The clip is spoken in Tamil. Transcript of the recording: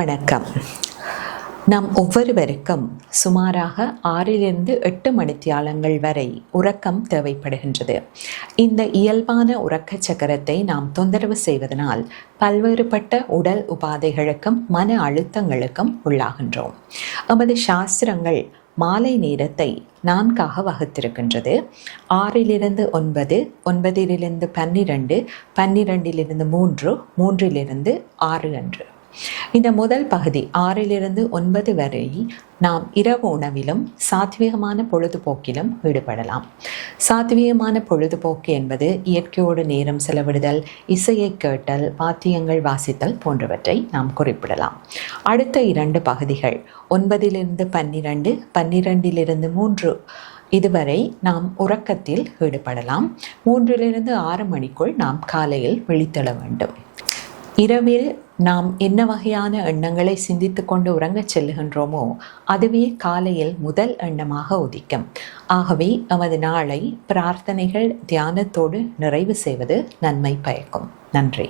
வணக்கம். நாம் ஒவ்வொருவருக்கும் சுமாராக 6 to 8 மணித்தியாலங்கள் வரை உறக்கம் தேவைப்படுகின்றது. இந்த இயல்பான உறக்க சக்கரத்தை நாம் தொந்தரவு செய்வதனால் பல்வேறுபட்ட உடல் உபாதைகளுக்கும் மன அழுத்தங்களுக்கும் உள்ளாகின்றோம். எமது சாஸ்திரங்கள் மாலை நேரத்தை 4ஆக வகுத்திருக்கின்றது. 6 to 9, 9 to 12, 12 to 3, 3 to 6 அன்று. இந்த முதல் பகுதி 6 to 9 வரை நாம் இரவு உணவிலும் சாத்வீகமான பொழுதுபோக்கிலும் ஈடுபடலாம். சாத்வீகமான பொழுதுபோக்கு என்பது இயற்கையோடு நேரம் செலவிடுதல், இசையை கேட்டல், வாத்தியங்கள் வாசித்தல் போன்றவற்றை நாம் குறிப்பிடலாம். அடுத்த 2 பகுதிகள் 9 to 12, 12 to 3 இதுவரை நாம் உறக்கத்தில் ஈடுபடலாம். 3 to 6 மணிக்குள் நாம் காலையில் விழித்தெழ வேண்டும். இரவில் நாம் என்ன வகையான எண்ணங்களை சிந்தித்து கொண்டு உறங்கச் செல்லுகின்றோமோ அதுவே காலையில் முதல் எண்ணமாக உதிக்கும். ஆகவே நமது நாளை பிரார்த்தனைகள் தியானத்தோடு நிறைவு செய்வது நன்மை பயக்கும். நன்றி.